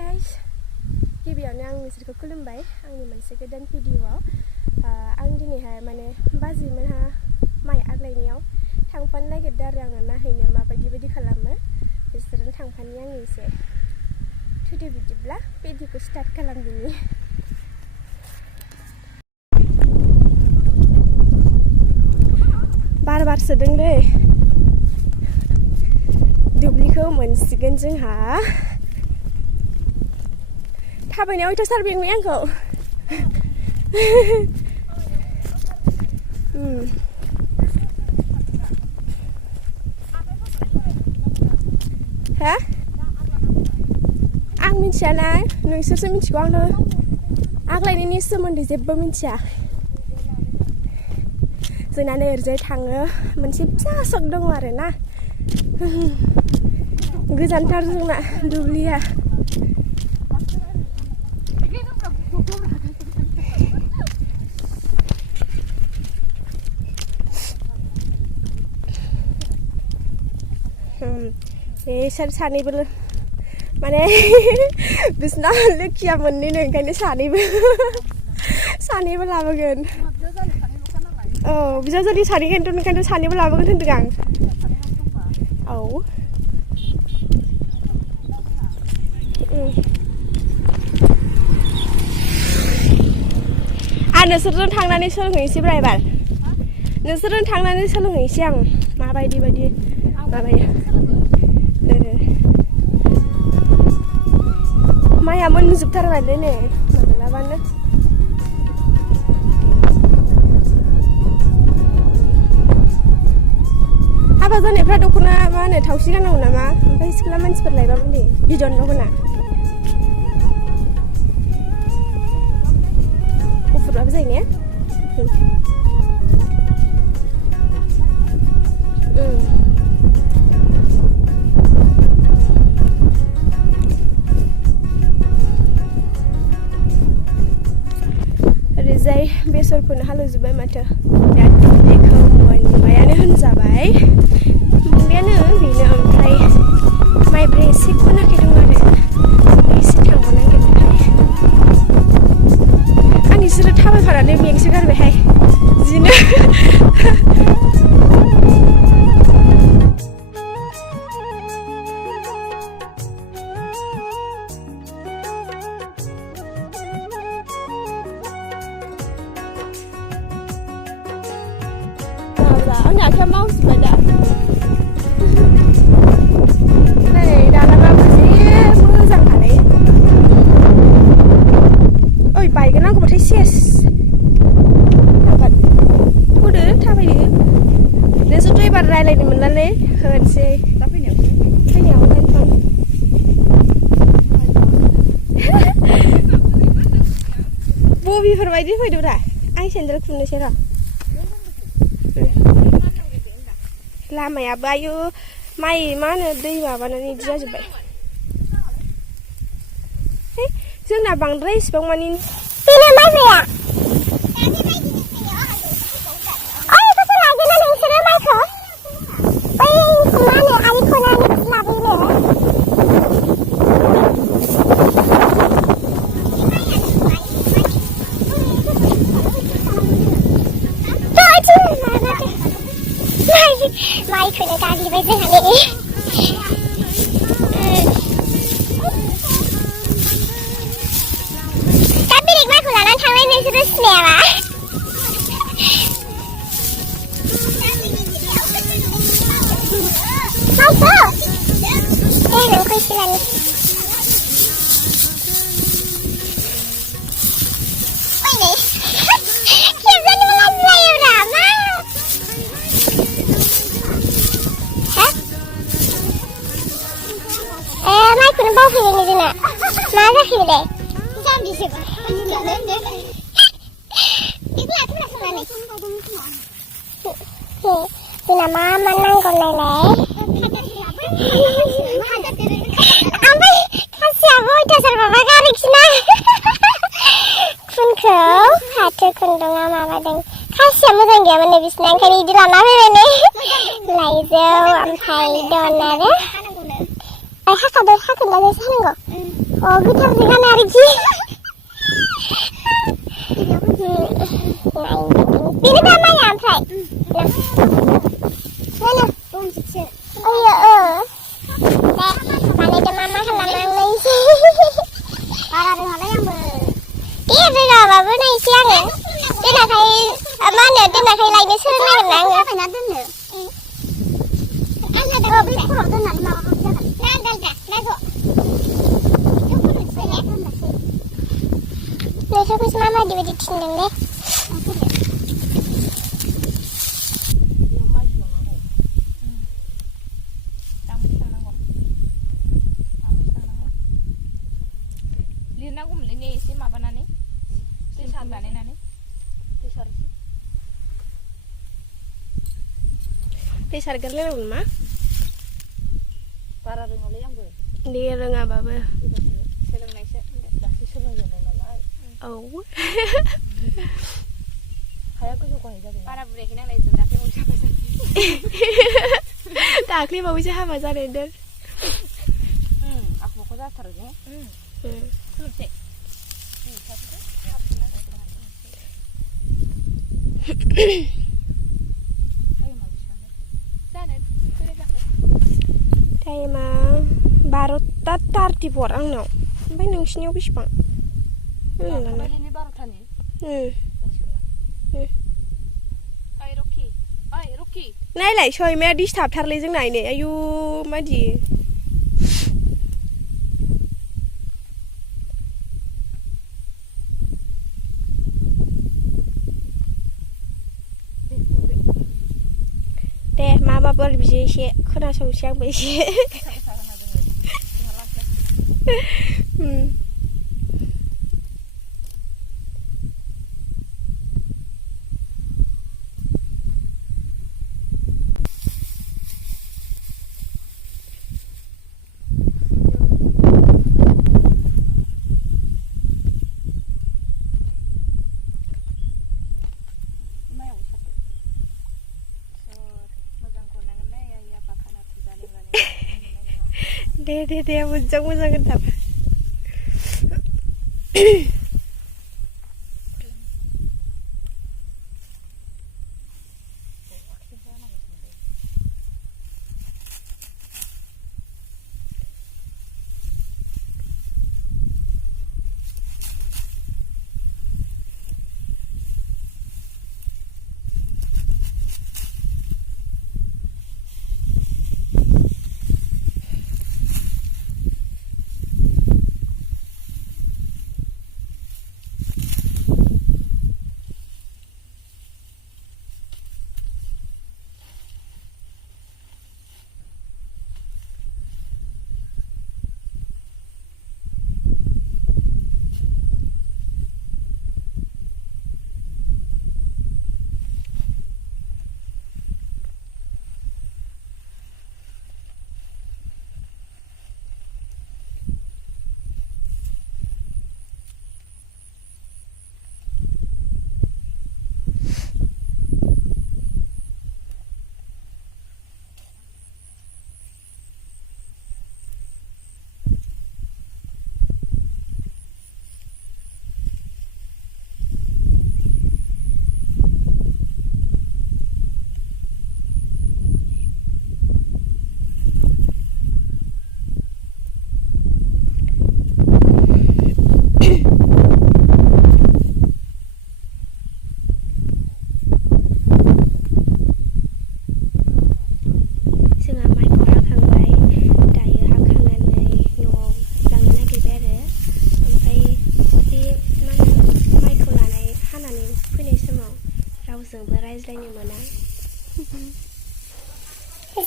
guys, गिबियावनो आं नोंसोरखौ खुलुमबाय आंनि मोनसे गोदान भिडिअआव आं दिनैहाय माने बाजैमोनहा माइ आग्लायनायाव थांफानो नागिरदों आरो आङो नायहैनो माबायदि खालामो बिसोरजों थांफानि आङो एसे थुदो बिदिब्ला भिडिअखौ स्टार्ट खालामदिनि बार बारसोदों दै दुब्लिखौ मोनसिगोन जोंहा थाबायनायाव अयथासार बेंबाय आंखौ हा आं मिथियाना नोंसोरसो मिथिगौ आंथ' आग्लायनायनि सोमोन्दै जेबो मिथिया जोंना नै ओरैजाय थाङो मोनसे फिसा सक दङ आरो ना गोजानथार जोंना दुब्लिया बिसोर सानैबो माने बिसना लोखिया मोननैनो ओंखायनो सानैबो लाबोगोन औ बिजावजालि सानैखायनोथ' ओंखायनोथ' सानैबो लाबोगोन होनदों आं औ नोंसोरजों थांनानै सोलोंहैनोसै ब्रा एबार नोंसोरजों थांनानै सोलोंहैनोसै आं माबायदि माबायो माइया मोनजोबथारबायलै नै माब्लाबानो हाबा जानायफ्रा दख'ना मा होनो थावसि गाननांगौ नामा ओमफ्राय सिख्ला मानसिफोर लायबाबो नै बिदन दख'ना गुफुरबाबो जायो ने ओरैजाय बेसरफोरनो हालेवजोब्बाय माथो बिराद दैखौ मोनबायानो होनजाबाय मोनबायानो बेनो ओमफ्राय माइब्रा एसे खनाखै दं आरो एसे थांबावनांगोन आं बिसोरो थाबायफानानै मेंसो गारबायहाय जिनो आंनि आखाया मावजोब्बाय दा नै दालाङाबो जि मोजांखालै ओइ बायगोन नांगौबाथाय सेस होदो थाबायदो नोंसोरथ' एबार रायज्लायनो मोनलालै होनोसै दा फैनायाव बबिफोरबायदि फैदोब्रा आं सेन्देल खुनोसै र' लामायाबो आयु माइ मा होनो दै माबानानै इदि जाजोब्बाय जोंना बांद्राय इसिबां मानि बेनो माइब्राया माइखौनो गाग्लिबाय जोंहानि दा बेलेग माइखौ लानानै थांनाय नोंसोरो सिनायाबा माइखौ नोंखौ एसे लानो माइखौनो बावफैबाय जोंना मा जाखैबाय जोंना मा नांगौ नायलाय ओमफ्राय खासियाबो अयथासार माबा गारैखिना खुनखौ फाथो खुन्दुङा माबादों खासिया मोजां गैयामोन नै बिसिना ओंखायनो बिदि लाना फैबाय नै लाइजौ ओमफ्राय दन आरो हाखादो हाखोनानैसो हानांगौ गोथार जोंहाना आरोखि बेनो दा माइया ओमफ्राय होनो बुंसो ओयो दे बानायदो मा खालामनांगौ बारा रोङालाय आंबो दे रोङाबाबो नायसै आरो दोनाखै मा होनो दोनाखै लायनो सोलोंनांगोन आङो थाबायना दोननो आंना दा बे खर'आव दोननानै माबा जागोन ना दालदा नायखौ नोंसोरखौसो माबायदि बायदि थिनदों दे लिरनांगौमोनलै ने एसे माबानानै दै बानायनानै दै सारगारलायनांगौ मा बारा रोङालै आंबो दे रोङाबाबो सोलोंनायसो दासो सोलोंजेननाय नालाय औ हाया गोजौ गाहाय जाबाय बारा बुरायाखै नालाय जों दाख्लै बावैसो हाबा जादों आखुखौ जाथारो ने खुलुमसै टाइमा 12:34 आंनाव ओमफ्राय नोंसिनियाव बेसेबां दाखालिनि 12थानि रकि नायलाय सैमाया डिस्टार्बथारलै जोंना नै आयु मादि दे माबाफोर बिदि एसे खोनासंसै आंबो एसे दे मोजां खोन्थाब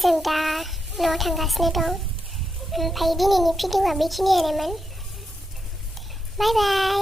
जों दा न'आव थांगासिनो दं ओमफ्राय दिनैनि भिडिअ'आ बेखिनियानोमोन बाय बाय